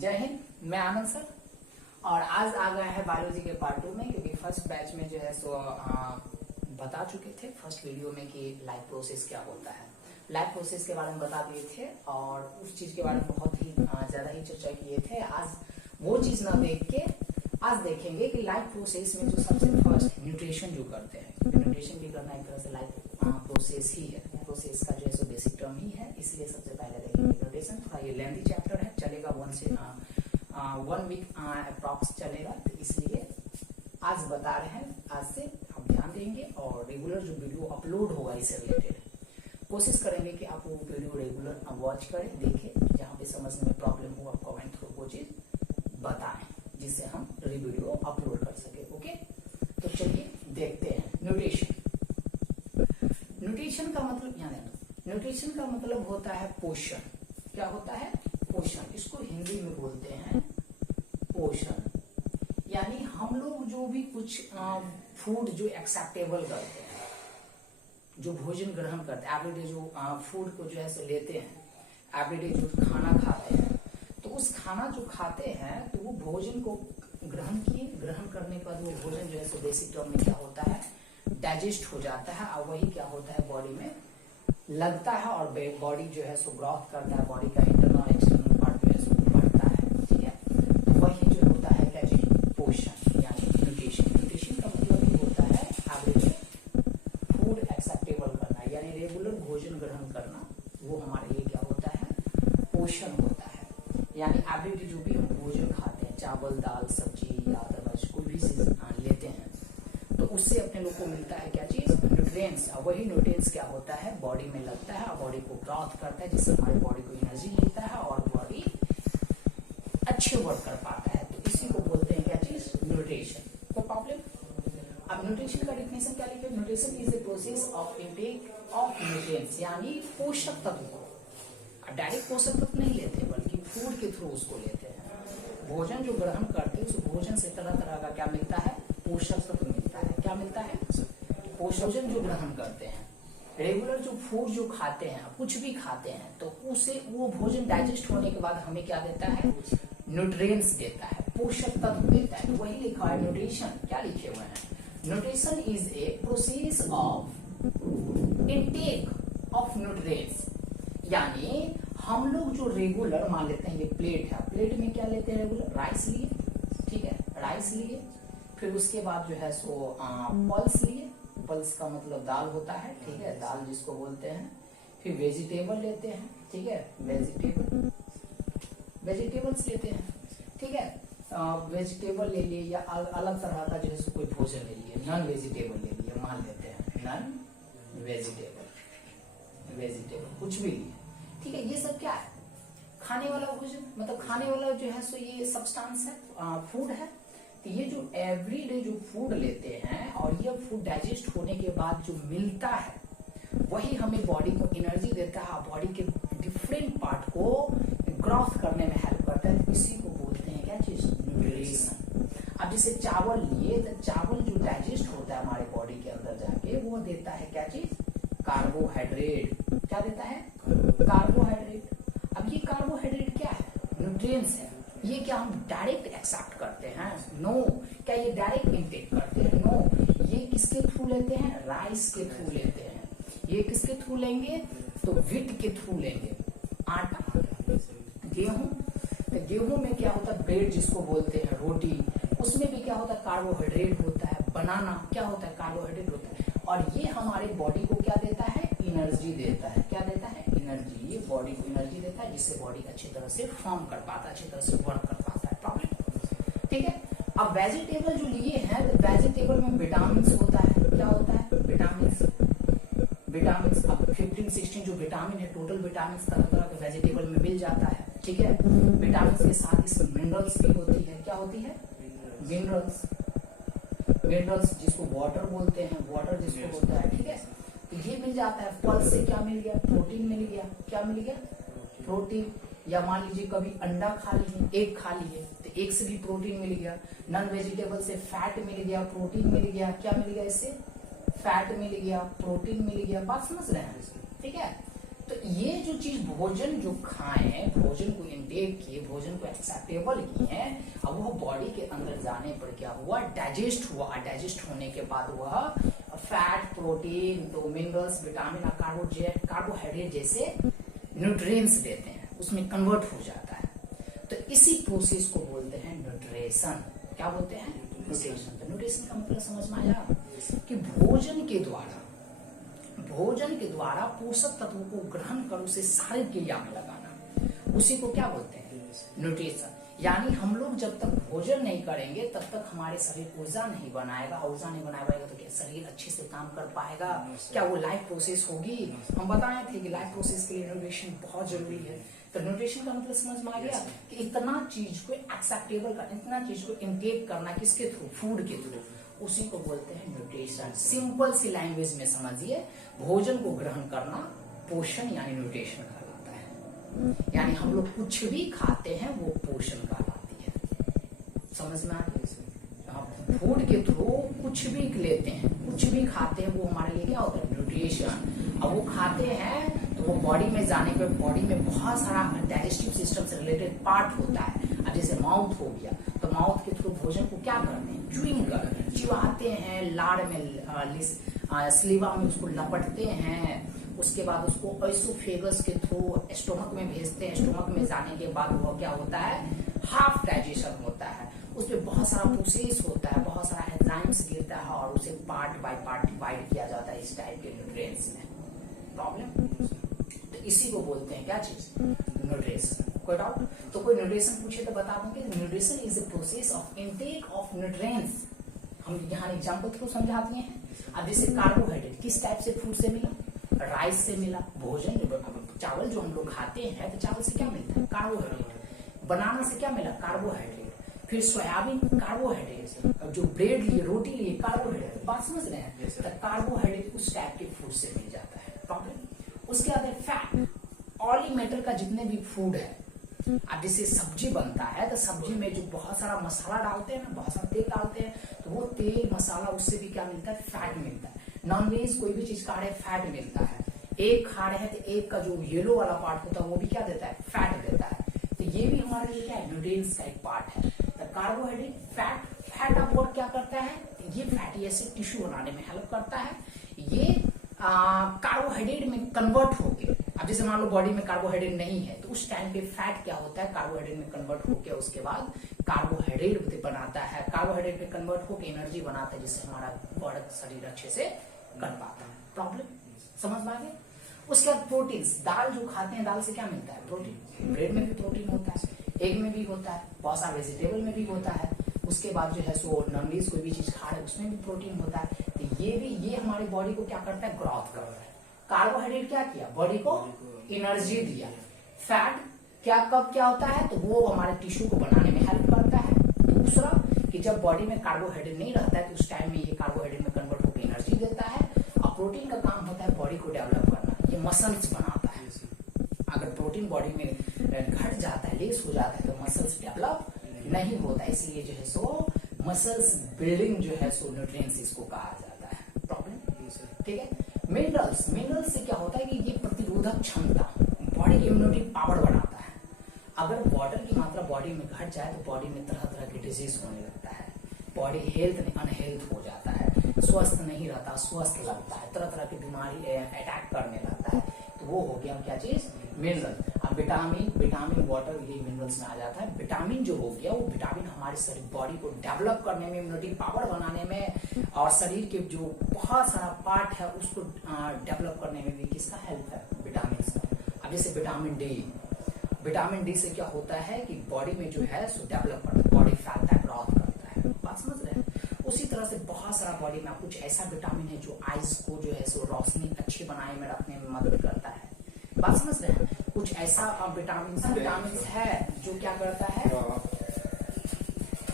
जय हिंद, मैं आनंद सर। और आज आ गया है बायोलॉजी के पार्ट 2 में, क्योंकि फर्स्ट बैच में जो है सो बता चुके थे फर्स्ट वीडियो में कि लाइफ प्रोसेस क्या होता है। लाइफ प्रोसेस के बारे में बता दिए थे और उस चीज के बारे में बहुत ही ज्यादा ही चर्चा किए थे। आज वो चीज ना देख के आज देखेंगे कि लाइफ प्रोसेस में जो सबसे फर्स्ट न्यूट्रिशन जो करते हैं, न्यूट्रिशन भी करना एक तरह से लाइफ प्रोसेस ही है। प्रोसेस का जो है सो बेसिक टर्म ही है, इसलिए सबसे पहले देखेंगे न्यूट्रिशन। थोड़ा ये लेंथी चैप्टर है, चलेगा 1 वीक अप्रॉक्स चलेगा, तो इसलिए आज बता रहे हैं। आज से आप ध्यान देंगे और रेगुलर जो वीडियो अपलोड होगा इससे रिलेटेड कोशिश करेंगे कि आप वो वीडियो रेगुलर वॉच करें, देखें। जहाँ पे समझने में प्रॉब्लम हो आप कमेंट थ्रू वो चीज बताएं, जिससे हम वीडियो अपलोड कर सके। ओके, तो चलिए देखते हैं न्यूट्रिशन। न्यूट्रिशन का मतलब न्यूट्रिशन का मतलब होता है पोषण। क्या होता है? पोषण। इसको हिंदी में बोलते हैं पोषण। यानी हम लोग जो भी कुछ फूड जो एक्सेप्टेबल करते हैं, जो भोजन ग्रहण करते हैं, एवरीडे जो फूड को जो है सो लेते हैं, एवरीडे जो खाना खाते हैं, तो उस खाना जो खाते हैं तो वो भोजन को ग्रहण करने के बाद वो भोजन जो है सो बेसिक टर्म में क्या होता है, डाइजेस्ट हो जाता है और वही क्या होता है बॉडी में लगता है और बॉडी जो है सो ग्रोथ करता है। बॉडी का इंटरनल एक्सटर्नल पार्ट जो है सो बढ़ता है। ठीक है, तो वही जो होता है क्या चीज, पोषण यानी न्यूट्रिशन। न्यूट्रिशन का मतलब ही होता है एवरीडे फूड एक्सेप्टेबल करना, यानी रेगुलर भोजन ग्रहण करना, वो हमारे लिए क्या होता है, पोषण होता है। यानी एवरीडे जो भी हम भोजन खाते हैं, चावल दाल सब्जी या अदरवाइज कोई भी चीज लेते हैं, तो उससे अपने लोग को मिलता है क्या चीज, न्यूट्रिएंट्स। और वही न्यूट्रिएंट्स क्या होता है, बॉडी में लगता है और बॉडी को ग्रोथ करता है, जिससे हमारी बॉडी को एनर्जी मिलता है और बॉडी अच्छे वर्क कर पाता है। तो इसी को बोलते हैं क्या चीज, न्यूट्रिशन। तो प्रॉब्लम अब न्यूट्रिशन का डिफिनेशन क्या लिखे, nutrition is a process of intake of nutrients, यानी पोषक तत्व को। डायरेक्ट पोषक तत्व नहीं लेते बल्कि फूड के थ्रू उसको लेते हैं। भोजन जो ग्रहण करते हैं उस भोजन से तरह तरह का क्या मिलता है, पोषक तत्व मिलता है। क्या मिलता है? पोषण जो ग्रहण करते हैं, रेगुलर जो फूड जो खाते हैं, कुछ भी खाते हैं, तो उसे वो भोजन डाइजेस्ट होने के बाद हमें क्या देता है, न्यूट्रिएंट्स देता है, पोषक तत्व देता है। तो वही लिखा है न्यूट्रिशन। क्या लिखे हुए हैं, nutrition is a process of intake of nutrients. यानी हम लोग जो रेगुलर मान लेते हैं, ये प्लेट है, प्लेट में क्या लेते हैं रेगुलर, राइस लिए। ठीक है, राइस लिए, फिर उसके बाद जो है सो पल्स लिए। पल्स का मतलब दाल होता है, ठीक है, दाल जिसको बोलते हैं। फिर वेजिटेबल लेते हैं, ठीक है, वेजिटेबल्स लेते हैं। ठीक है, वेजिटेबल ले लिए या अलग तरह का जो है कोई भोजन ले लिए, नॉन वेजिटेबल ले लिए, मान लेते हैं नॉन वेजिटेबल कुछ भी लिए। ठीक है, ये सब क्या है, खाने वाला भोजन, मतलब खाने वाला जो है सो ये सब्सटेंस है, फूड है। तो ये जो एवरीडे जो फूड लेते हैं और ये फूड डाइजेस्ट होने के बाद जो मिलता है, वही हमें बॉडी को एनर्जी देता है, बॉडी के डिफरेंट पार्ट को ग्रोथ करने में हेल्प करता है। तो इसी को बोलते हैं क्या चीज, न्यूट्रिशन। अब जैसे चावल लिए, तो चावल जो डाइजेस्ट होता है हमारे बॉडी के अंदर जाके, वो देता है क्या चीज, कार्बोहाइड्रेट। क्या देता है, कार्बोहाइड्रेट। अब ये कार्बोहाइड्रेट क्या है, न्यूट्रिएंट्स है। ये क्या हम डायरेक्ट एक्सेप्ट करते हैं? नो। क्या ये डायरेक्ट इनटेक करते हैं? नो। ये किसके थ्रू लेते हैं, राइस के थ्रू लेते हैं। ये किसके थ्रू लेंगे, तो व्हीट के थ्रू लेंगे, आटा, गेहूं। तो गेहूं में क्या होता है, ब्रेड जिसको बोलते हैं, रोटी, उसमें भी क्या होता है, कार्बोहाइड्रेट होता है। बनाना क्या होता है, कार्बोहाइड्रेट होता है। और ये हमारे बॉडी को क्या देता है, एनर्जी देता है। क्या देता है, एनर्जी। ये बॉडी को एनर्जी देता है, जिससे बॉडी अच्छी तरह से फॉर्म कर पाता है, अच्छी तरह से वर्क कर पाता है। प्रॉब्लम। ठीक है, अब वेजिटेबल जो लिए हैं, तो वेजिटेबल में विटामिन होता है। क्या होता है, विटामिन। अब 15-16 जो विटामिन है, टोटल विटामिन तरह तरह के वेजिटेबल में मिल जाता है। ठीक है, विटामिन के साथ इसमें मिनरल्स भी होती है। क्या होती है, मिनरल्स जिसको वाटर बोलते हैं, वाटर जिसको होता है। ठीक है, तो ये मिल जाता है। फल से क्या मिल गया, प्रोटीन मिल गया। क्या मिल गया, प्रोटीन। या मान लीजिए कभी अंडा खा लिए, एग खा लिए, तो एग से भी प्रोटीन मिल गया। नॉन वेजिटेबल से फैट मिल गया, प्रोटीन मिल गया। क्या मिल गया, इससे फैट मिल गया, प्रोटीन मिल गया। बात समझ रहे हैं? ठीक है, तो ये जो चीज भोजन जो खाएं, भोजन को इनटेक किए, भोजन को एक्सेप्टेबल किए, अब वह बॉडी के अंदर जाने पर क्या हुआ, डाइजेस्ट हुआ। डाइजेस्ट होने के बाद वह फैट, प्रोटीन, तो मिनरल्स, विटामिन और कार्बोहाइड्रेट जैसे न्यूट्रिएंट्स देते हैं, उसमें कन्वर्ट हो जाता है। तो इसी प्रोसेस को बोलते हैं न्यूट्रिशन। क्या बोलते हैं? न्यूट्रिशन। तो न्यूट्रिशन का मतलब समझ में आया कि भोजन के द्वारा पोषक तत्वों को ग्रहण कर उसे शारीरिक क्रिया में लगाना, उसी को क्या बोलते हैं? न्यूट्रिशन। यानी हम लोग जब तक भोजन नहीं करेंगे तब तक हमारे शरीर ऊर्जा नहीं बनाएगा, ऊर्जा नहीं बनाएगा तो क्या शरीर अच्छे से काम कर पाएगा? क्या वो लाइफ प्रोसेस होगी? हम बताए थे कि लाइफ प्रोसेस के लिए न्यूट्रिशन बहुत जरूरी है। तो न्यूट्रिशन का मतलब समझ में आ गया कि इतना चीज को एक्सेप्टेबल करना, इतना चीज को इनटेक करना, किसके थ्रू? फूड के थ्रू, उसी को बोलते हैं न्यूट्रिशन। सिंपल सी लैंग्वेज में समझिए, भोजन को ग्रहण करना पोषण यानी न्यूट्रिशन कहलाता है। यानी हम लोग कुछ भी खाते हैं वो पोषण कहलाती है। समझ में आ गया? फूड के थ्रू कुछ भी लेते हैं, कुछ भी खाते हैं, वो हमारे लिए क्या होता है? न्यूट्रिशन। अब वो खाते हैं तो वो बॉडी में जाने पर बॉडी में बहुत सारा डाइजेस्टिव सिस्टम से रिलेटेड पार्ट होता है। अब जैसे माउथ हो गया, तो माउथ के थ्रू भोजन को क्या करते हैं? च्यूइंग करते हैं, चिबाते हैं, लाड़ में, स्लीवा में उसको लपटते हैं, उसके बाद उसको एसोफेगस के थ्रू स्टोमक में भेजते हैं। स्टोमक में जाने के बाद वो क्या होता है? हाफ डाइजेशन होता है, उसमें बहुत सारा प्रोसेस होता है, बहुत सारा एंजाइम्स गिरता है और उसे पार्ट बाय पार्ट डिवाइड किया जाता है इस टाइप के न्यूट्रिएंट्स में। प्रॉब्लम? तो इसी को बोलते हैं क्या चीज? न्यूट्रिशन। कोई डाउट? तो कोई न्यूट्रिशन पूछे तो बता दूं कि nutrition is the process of intake of nutrients. हम यहाँ एग्जाम्पल थ्रू समझाते हैं। अब जैसे कार्बोहाइड्रेट किस टाइप से फूड से मिला? राइस से मिला। भोजन चावल जो हम लोग खाते हैं, तो चावल से क्या मिलता है? कार्बोहाइड्रेट। बनाना से क्या मिला? कार्बोहाइड्रेट। फिर सोयाबीन कार्बोहाइड्रेट, जो ब्रेड लिए, रोटी लिए, कार्बोहाइड्रेट। बात समझ रहे हैं? तो कार्बोहाइड्रेट उस टाइप के फूड से मिल जाता है। प्रॉब्लम? उसके बाद फैट, ऑयली मैटर का जितने भी फूड है। अब जैसे सब्जी बनता है तो सब्जी में जो बहुत सारा मसाला डालते हैं ना, बहुत सारा तेल डालते हैं, तो वो तेल मसाला उससे भी क्या मिलता है? फैट मिलता है। नॉनवेज कोई भी चीज खा रहे हैं, फैट मिलता है। एग खा रहे हैं तो एग का जो येलो वाला पार्ट होता है वो भी क्या देता है? फैट देता है। तो ये भी हमारे लिए क्या है? न्यूट्रिएंट्स का एक पार्ट है। तो कार्बोहाइड्रेट, फैट अब और क्या करता है? ये फैटी एसिड टिश्यू बनाने में हेल्प करता है। ये कार्बोहाइड्रेट में कन्वर्ट होके, अब जैसे मान लो बॉडी में कार्बोहाइड्रेट नहीं है तो उस टाइम पे फैट क्या होता है? कार्बोहाइड्रेट में कन्वर्ट होके उसके बाद कार्बोहाइड्रेट बनाता है। कार्बोहाइड्रेट में कन्वर्ट होके एनर्जी बनाता है, जिससे हमारा बॉडी शरीर अच्छे से कर पाता है। प्रॉब्लम समझ में आ गया? उसके बाद प्रोटीन, दाल जो खाते हैं, दाल से क्या मिलता है? प्रोटीन। ब्रेड में भी प्रोटीन होता है, एग में भी होता है, बहुत सारा वेजिटेबल में भी होता है। उसके बाद जो है सो नॉनवेज कोई भी चीज खा रहे हैं उसमें भी प्रोटीन होता है। तो ये हमारी बॉडी को क्या करता है? ग्रोथ कर रहा है। कार्बोहाइड्रेट क्या किया? बॉडी को एनर्जी दिया। फैट कब क्या होता है? तो वो हमारे टिश्यू को बनाने में हेल्प करता है। दूसरा कि जब बॉडी में कार्बोहाइड्रेट नहीं रहता है तो उस टाइम में ये कार्बोहाइड्रेट में कन्वर्ट होकर एनर्जी देता है। और प्रोटीन का काम होता है बॉडी को डेवलप करना, ये मसल्स बनाता है। अगर प्रोटीन बॉडी में घट जाता है, लेस हो जाता है, तो मसल्स डेवलप नहीं होता। इसलिए जो है सो मसल्स बिल्डिंग जो है सो न्यूट्रिएंट्स इसको कहा जाता है। प्रॉब्लम? ठीक है। मिनरल्स से क्या होता है कि ये प्रतिरोधक क्षमता, बॉडी की इम्यूनिटी पावर बढ़ाता है। अगर वाटर की मात्रा बॉडी में घट जाए तो बॉडी में तरह तरह की डिजीज होने लगता है, बॉडी हेल्थ अनहेल्थ हो जाता है, स्वस्थ नहीं रहता, स्वस्थ लगता है, तरह तरह की बीमारी अटैक करने लगता है। तो वो हो गया क्या चीज? मिनरल। अब विटामिन वाटर ये मिनरल्स में आ जाता है। विटामिन जो हो गया वो विटामिन हमारे शरीर बॉडी को डेवलप करने में, इम्यूनिटी पावर बनाने में और शरीर के जो बहुत सारा पार्ट है उसको डेवलप करने में भी किसका हेल्प है? विटामिन का। अब जैसे विटामिन डी से क्या होता है कि बॉडी में जो है सो डेवलप करता है, बॉडी फैलता है, ग्रोथ करता है। बात समझ रहे हैं? उसी तरह से बहुत सारा बॉडी में कुछ ऐसा विटामिन है जो आईज को जो है सो रोशनी अच्छी बनाने में रखने में मदद करता है। बात समझ रहे हैं? कुछ ऐसा विटामिन है जो क्या करता है?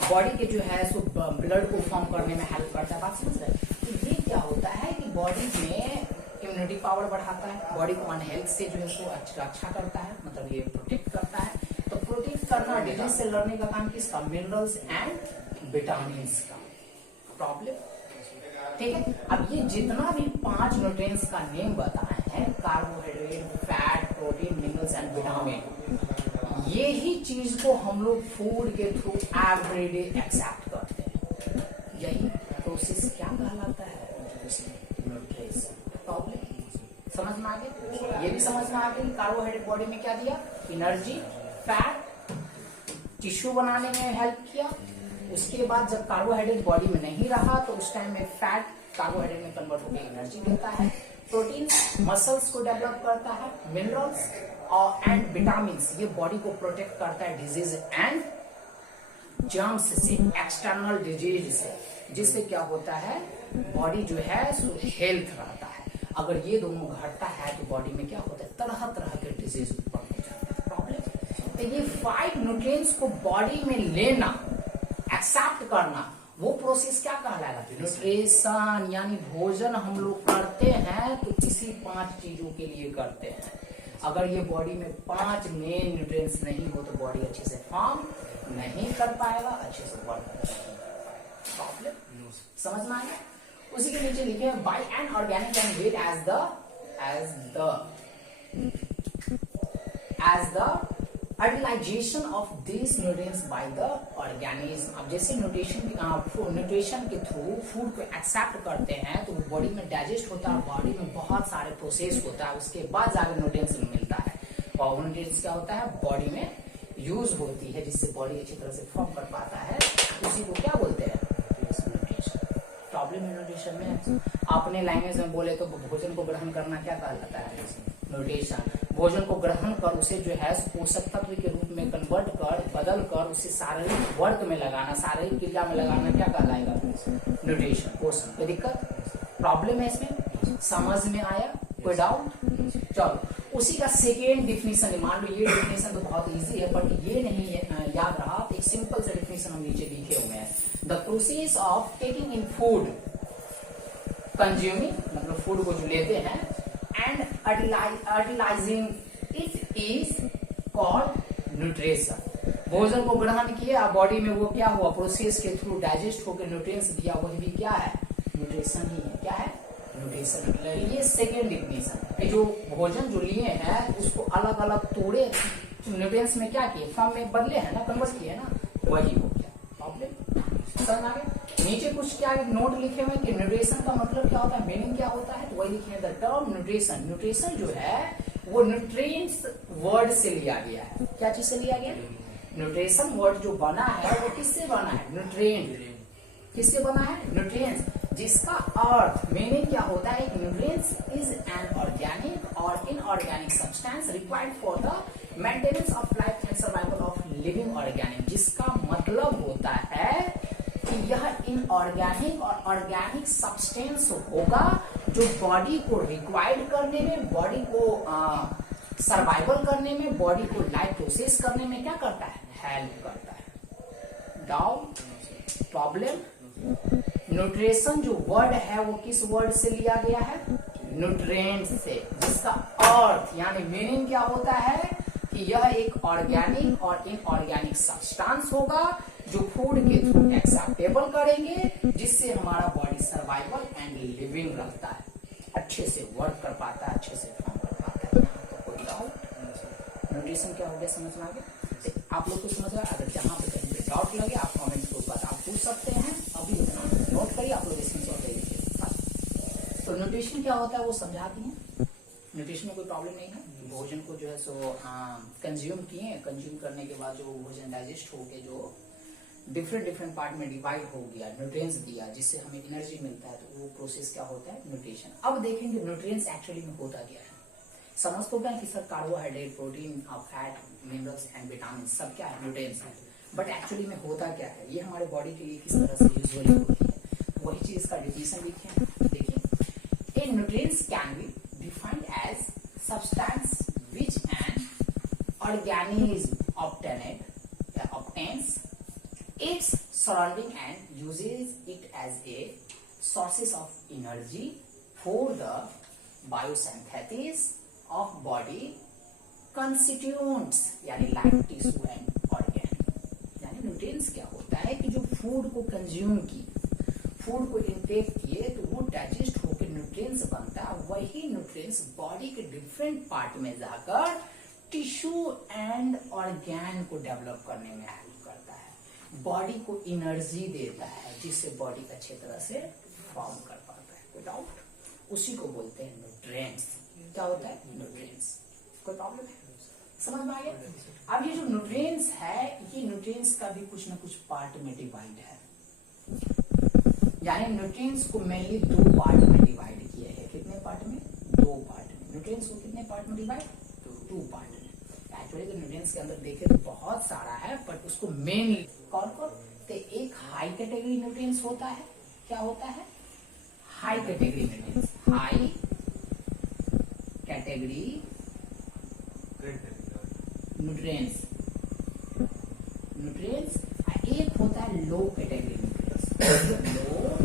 बॉडी के जो है सो ब्लड को फॉर्म करने में हेल्प करता है। बात समझ रहे हैं? तो ये क्या होता है कि बॉडी में इम्यूनिटी पावर बढ़ाता है, बॉडी को अनहेल्थ से जो है सो अच्छा करता है, मतलब ये प्रोटेक्ट करता है। तो प्रोटेक्ट करना, डिजीज से लड़ने का काम किसका? मिनरल्स एंड विटामिन का। प्रॉब्लम? ठीक है। अब ये जितना भी 5 न्यूट्रिएंट्स का नेम बताए हैं हैं carbohydrate, fat, protein, minerals and vitamin. ये ही चीज को हम लोग फूड के थ्रू एवरीडे एक्सेप्ट करते हैं। यही प्रोसेस क्या कहलाता है? प्रॉब्लम समझ में आ गया? ये भी समझ में आ गया कि कार्बोहाइड्रेट बॉडी में क्या दिया? एनर्जी, फैट, टिश्यू बनाने में हेल्प किया। उसके बाद जब कार्बोहाइड्रेट बॉडी में नहीं रहा तो उस टाइम में फैट कार्बोहाइड्रेट में कन्वर्ट होकर एनर्जी देता है। प्रोटीन मसल्स को डेवलप करता है। मिनरल्स और एंड विटामिन ये बॉडी को प्रोटेक्ट करता है डिजीज एंड जर्म्स से, एक्सटर्नल डिजीज से, जिससे क्या होता है? बॉडी जो है हेल्थ रहता है। अगर ये दोनों घटता है तो बॉडी में क्या होता है? तरह तरह के डिजीज उत्पन्न हो जाते हैं। प्रॉब्लम। तो ये 5 न्यूट्रिएंट्स को बॉडी में लेना, एक्सेप्ट करना, वो प्रोसेस क्या कहलाएगा? न्यूट्रिशन। यानी भोजन हम लोग करते हैं तो किसी 5 चीजों के लिए करते हैं। अगर ये बॉडी में 5 मेन न्यूट्रिएंट्स नहीं हो तो बॉडी अच्छे से फॉर्म नहीं कर पाएगा, अच्छे से वर्क नहीं कर पाएगा। प्रॉब्लम समझ में आया? उसी के नीचे लिखे by an organic can wet as the utilisation of this nutrients by the organism. अब जैसे न्यूट्रिशन के थ्रू फूड को एक्सेप्ट करते हैं तो बॉडी में डाइजेस्ट होता है, बॉडी में बहुत सारे प्रोसेस होता है, उसके बाद जाकर न्यूट्रिएंट्स मिलता है। और न्यूट्रिएंट्स क्या होता है? बॉडी में यूज होती है, जिससे बॉडी अच्छी तरह से फॉर्म कर पाता है। उसी को क्या बोलते हैं? प्रॉब्लम न्यूट्रिशन में अपने लैंग्वेज में बोले तो भोजन को ग्रहण करना क्या कहलाता है? न्यूट्रिशन। भोजन को ग्रहण कर उसे जो है पोषक तत्व के रूप में कन्वर्ट कर, बदल कर उसे शारीरिक वर्क में लगाना, शारीरिक क्रिया में लगाना क्या कहलाएगा? न्यूट्रिशन, पोषण। कोई दिक्कत, प्रॉब्लम है इसमें? समझ में आया? कोई डाउट? चलो उसी का सेकेंड डिफिनेशन। मान लो ये डिफिनेशन तो बहुत इजी है, बट ये नहीं याद रहा तो एक सिंपल सा डिफिनेशन हम नीचे लिखे हुए हैं। The process of taking in food, consuming मतलब फूड को जो लेते हैं, and utilising it is called nutrition. भोजन को ग्रहण किया, बॉडी में वो क्या हुआ? प्रोसेस के थ्रू डाइजेस्ट होकर न्यूट्रिएंट्स दिया, वही भी क्या है? न्यूट्रिशन ही है। क्या है? न्यूट्रिशन। ये सेकेंड डिफिनेशन। जो भोजन जो लिए हैं उसको अलग अलग तोड़े, न्यूट्रिएंट्स में क्या किए? फॉर्म में बदले हैं ना, कन्वर्ट किए ना, वही हो गया। प्रॉब्लम समझ आ गया? नीचे कुछ क्या नोट लिखे हुए कि न्यूट्रिशन का मतलब क्या होता है, मीनिंग क्या होता है, तो वही लिखे हैं द टर्म न्यूट्रिशन। न्यूट्रिशन जो है वो न्यूट्रिएंट्स वर्ड से लिया गया है। क्या चीज से लिया गया? न्यूट्रिशन वर्ड जो बना है वो किससे बना है? न्यूट्रिएंट। किससे बना है? न्यूट्रिएंट्स। जिसका अर्थ मीनिंग क्या होता है? न्यूट्रिएंट्स इज एन ऑर्गेनिक और inorganic substance required for the maintenance of life and survival of living organic. जिसका मतलब होता है कि यह इनऑर्गेनिक और ऑर्गेनिक सब्सटेंस होगा जो बॉडी को रिक्वायर्ड करने में, बॉडी को सर्वाइवल करने में, बॉडी को लाइफ प्रोसेस करने में क्या करता है? हेल्प करता है। डाउट? प्रॉब्लम? न्यूट्रिशन जो वर्ड है वो किस वर्ड से लिया गया है? न्यूट्रिएंट से। जिसका अर्थ यानी मीनिंग क्या होता है कि यह एक ऑर्गेनिक और इनऑर्गेनिक सब्सटेंस होगा जो फूड के थ्रू एक्सेप्टेबल करेंगे, जिससे हमारा बॉडी सर्वाइवल एंड लिविंग रहता है, अच्छे से वर्क कर पाता है, अच्छे से फॉर्म कर पाता है। तो कोई डाउट? न्यूट्रिशन क्या हो गया, समझ में आ गया? आप लोग को समझ आया? अगर जहां पे कहीं पे डाउट लगे आप कमेंट्स के ऊपर आप पूछ सकते हैं। अभी इतना नोट करिए, आप लोग स्क्रीनशॉट ले लीजिए। तो न्यूट्रिशन क्या होता है वो समझाती हैं। न्यूट्रिशन में कोई प्रॉब्लम नहीं है। भोजन को जो है सो कंज्यूम किए, कंज्यूम करने के बाद जो भोजन डाइजेस्ट हो के जो डिफरेंट पार्ट में डिवाइड हो गया, न्यूट्रिएंट्स दिया, जिससे हमें एनर्जी मिलता है, तो वो प्रोसेस क्या होता है? न्यूट्रिशन। अब देखेंगे न्यूट्रिएंट्स एक्चुअली में होता क्या है। समझ तो गए कि sir carbohydrate, protein, fat, minerals and vitamin सब क्या है? न्यूट्रिएंट्स है। बट एक्चुअली में होता क्या है, ये हमारे बॉडी के लिए किस तरह से यूजुअली होती है, वही चीज का डिफिनेशन लिखे हैं। देखिए, a nutrients can be defined as substance which an organism obtains its surrounding and uses it as a sources of energy for the biosynthesis of body constituents, यानी लाइफ टिश्यू एंड ऑर्गेन। यानी nutrients क्या होता है कि जो food को consume किए, food को इनटेक किए, तो वो डाइजेस्ट होकर न्यूट्रिएंट्स बनता है वही न्यूट्रिएंट्स बॉडी के डिफरेंट पार्ट में जाकर टिश्यू एंड ऑर्गेन को डेवलप करने में हेल्प करता है, बॉडी को एनर्जी देता है जिससे बॉडी अच्छे तरह से फॉर्म कर पाता है। कोई डाउट? उसी को बोलते हैं न्यूट्रिएंट्स। क्या होता है? न्यूट्रिएंट्स। कोई प्रॉब्लम है? समझ में आ गया? अब ये जो न्यूट्रिएंट्स है, ये न्यूट्रिएंट्स का भी कुछ ना कुछ पार्ट में डिवाइड है, यानी न्यूट्रिएंट्स को मेनली दो पार्ट में डिवाइड किया है। कितने पार्ट में? दो पार्ट में। न्यूट्रिएंट्स को कितने पार्ट में डिवाइड? टू पार्ट में। एक्चुअली तो न्यूट्रिएंट्स के अंदर देखे तो बहुत सारा है, बट उसको मेनली कौन कौन? तो एक हाई कैटेगरी न्यूट्रिएंट्स होता है। क्या होता है? High category nutrients. High category nutrients. एक होता है लो कैटेगरी न्यूट्रिएंट्स। लो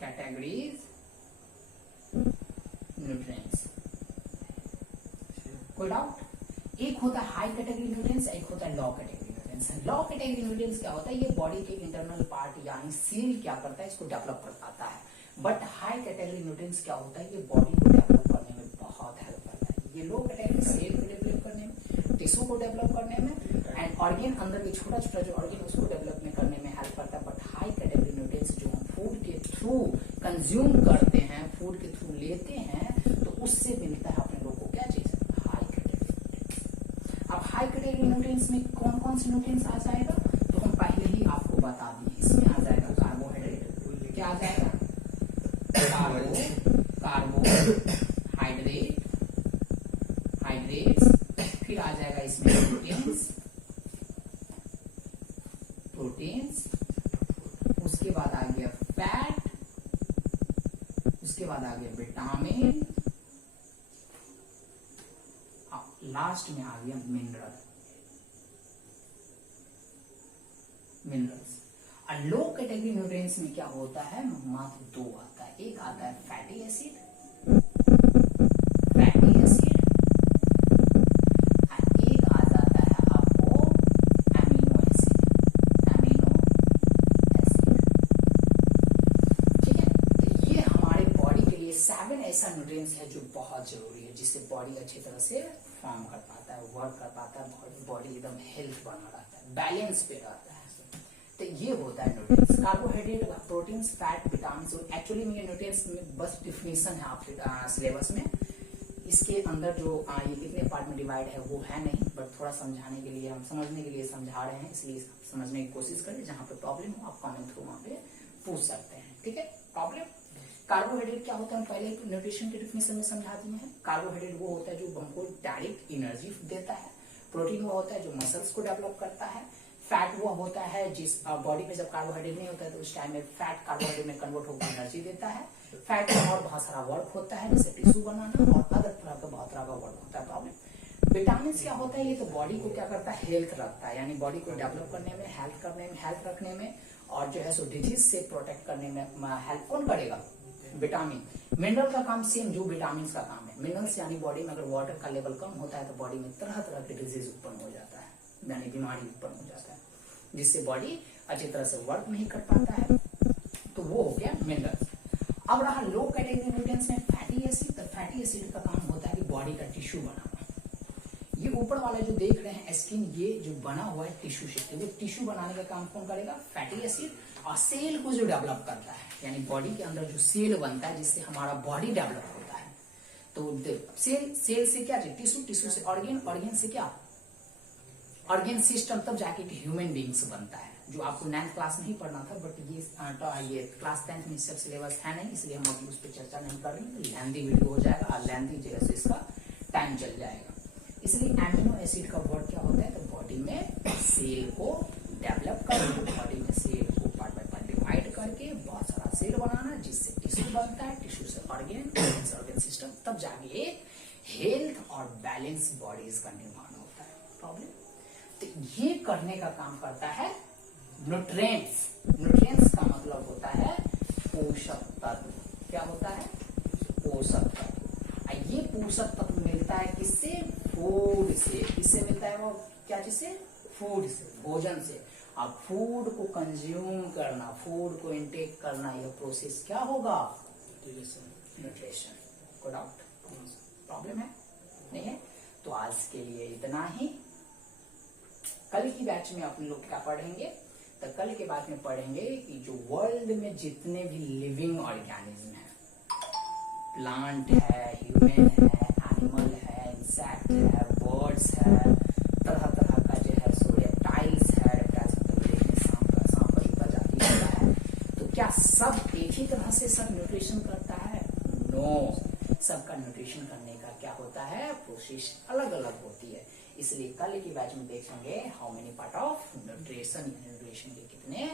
कैटेगरीज न्यूट्रिएंट्स। कोई डाउट? एक होता है हाई कैटेगरी न्यूट्रिएंट्स, एक होता है लो कैटेगरी न्यूट्रिएंट्स। लो कैटेगरी न्यूट्रिएंट्स क्या होता है? ये बॉडी के इंटरनल पार्ट यानी सेल क्या करता है? इसको डेवलप कर पाता है। बट हाई कैटेगरी न्यूट्रिएंट्स क्या होता है? ये बॉडी को डेवलप करने में बहुत हेल्प करता है। ये लो कैटेगरी सेल को डेवलप करने में, टिश्यू को डेवलप करने में एंड ऑर्गन, अंदर के छोटा छोटा जो ऑर्गन उसको डेवलप में करने में हेल्प करता है। बट हाई कैटेगरी न्यूट्रिएंट्स जो हम फूड के थ्रू कंज्यूम करते हैं, फूड के थ्रू लेते हैं, तो उससे मिलता है अपने लोगों को क्या चीज? High category nutrients. अब हाई कैटेगरी न्यूट्रिएंट्स में कौन कौन से न्यूट्रिएंट्स आ जाएगा? तो हम पहले ही आपको बता दिए। इसमें आ जाएगा कार्बोहाइड्रेट। क्या आ जाएगा? हाइड्रेट्स। फिर आ जाएगा इसमें प्रोटीन्स। उसके बाद आ गया फैट। उसके बाद आ गया विटामिन। लास्ट में आ गया मिनरल्स। और लो कैटेगरी न्यूट्रिएंट्स में क्या होता है? मात्र दो आता है। एक आता है फैटी एसिड और एक आ जाता है आपको एमिनो एसिड। ठीक है? तो ये हमारे बॉडी के लिए 7 ऐसा न्यूट्रिएंट्स है जो बहुत जरूरी है, जिससे बॉडी अच्छी तरह से फॉर्म कर पाता है, वर्क कर पाता है, बॉडी एकदम हेल्थ बना रहता है, बैलेंस पे रहता है। तो ये होता है nutrients. Carbohydrate, proteins, fat, vitamin. Actually में न्यूट्रिएंट्स में बस डिफिनेशन है आपके सिलेबस में। इसके अंदर जो ये कितने पार्ट में डिवाइड है वो है नहीं, बट थोड़ा समझाने के लिए, हम समझने के लिए समझा रहे हैं, इसलिए समझने की कोशिश करें। जहां पे प्रॉब्लम हो आप कमेंट थ्रू वहां पे पूछ सकते हैं। ठीक है? प्रॉब्लम कार्बोहाइड्रेट क्या होता है? पहले न्यूट्रिशन के डिफिनेशन में समझा दिए हैं। कार्बोहाइड्रेट वो होता है जो हमको डायरेक्ट एनर्जी देता है। प्रोटीन वो होता है जो मसल्स को डेवलप करता है। फैट वो होता है जिस बॉडी में जब कार्बोहाइड्रेट नहीं होता है तो उस टाइम में फैट कार्बोहाइड्रेट में कन्वर्ट होकर एनर्जी देता है। फैट में और बहुत सारा वर्क होता है, जैसे टिश्यू बनाना और अदर तरह का बहुत तरह का वर्क होता है। प्रॉब्लम विटामिन क्या होता है? ये तो बॉडी को क्या करता है? हेल्थ रखता है, यानी बॉडी को डेवलप करने में, हेल्थ रखने में और जो है सो डिजीज से प्रोटेक्ट करने में हेल्प कौन करेगा? विटामिन। मिनरल का काम सेम जो विटामिन का काम है। मिनरल्स यानी बॉडी में अगर वाटर का लेवल कम होता है तो बॉडी में तरह तरह के डिजीज उत्पन्न हो जाता है, यानी बीमारी उत्पन्न हो जाता है, जिससे बॉडी अच्छी तरह से वर्क नहीं कर पाता है। तो वो हो गया मिनरल्स। अब रहा लो कैटेगरी न्यूट्रिएंट्स में फैटी एसिड। तो फैटी एसिड का काम होता है कि बॉडी का टिश्यू बनाना। ये ऊपर वाला जो देख रहे हैं स्किन, ये जो बना हुआ है टिश्यू से, वो टिश्यू बनाने का काम कौन करेगा? Fatty acid. और सेल को जो डेवलप करता है, यानी बॉडी के अंदर जो सेल बनता है जिससे हमारा बॉडी डेवलप होता है। तो सेल से क्या? टिश्यू से ऑर्गन से क्या? ऑर्गन सिस्टम, तब जाके ह्यूमन बींग्स बनता है, जो आपको 9th क्लास में ही पढ़ना था। बट ये क्लास 10th में सब सिलेबस है नहीं, इसलिए हम अभी उस पर चर्चा नहीं कर रहे हैं। लेंथी वीडियो हो जाएगा और लेंथी जगह से इसका टाइम चल जाएगा। इसलिए एमिनो एसिड का वर्ड क्या होता है? तो बॉडी में सेल को डेवलप करके, बॉडी में सेल को पार्ट बाय पार्ट डिवाइड करके बहुत सारा सेल बनाना, जिससे टिश्यू बनता है, टिश्यू से ऑर्गन सिस्टम, तब जाके हेल्थ और बैलेंस बॉडीज का निर्माण होता है। प्रॉब्लम तो ये करने का काम करता है न्यूट्रिएंट्स। न्यूट्रिएंट्स का मतलब होता है पोषक तत्व। क्या होता है? पोषक तत्व। ये पोषक तत्व मिलता है किससे? फूड से। किससे मिलता है वो? क्या चीज से? फूड से, भोजन से। अब फूड को कंज्यूम करना, फूड को इनटेक करना, यह प्रोसेस क्या होगा? न्यूट्रिशन। कोई डाउट, प्रॉब्लम है? नहीं है? तो आज के लिए इतना ही। कल की बैच में अपने लोग क्या पढ़ेंगे? तो कल के बाद में पढ़ेंगे कि जो वर्ल्ड में जितने भी लिविंग ऑर्गेनिज्म है, प्लांट है, ह्यूमन है, एनिमल है, इंसेक्ट है, बर्ड्स है, तरह तरह का जो है सो रेप्टाइल्स है, सांप का जो प्रजाति होता है, तो क्या सब एक ही तरह से सब न्यूट्रिशन करता है? नो, सबका न्यूट्रिशन करने का क्या होता है? प्रोसेस अलग अलग होती है। इसलिए कल की बैच में देखेंगे how many part of nutrition, nutrition के कितने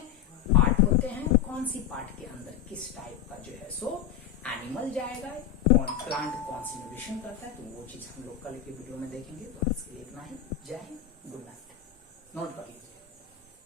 पार्ट होते हैं, कौन सी पार्ट के अंदर किस टाइप का जो है सो एनिमल जाएगा, कौन प्लांट कौन सी न्यूट्रिशन करता है, तो वो चीज हम लोग कल के वीडियो में देखेंगे। तो आज के लिए इतना ही। जय हिंद, गुड नाइट। नोट कर लीजिए।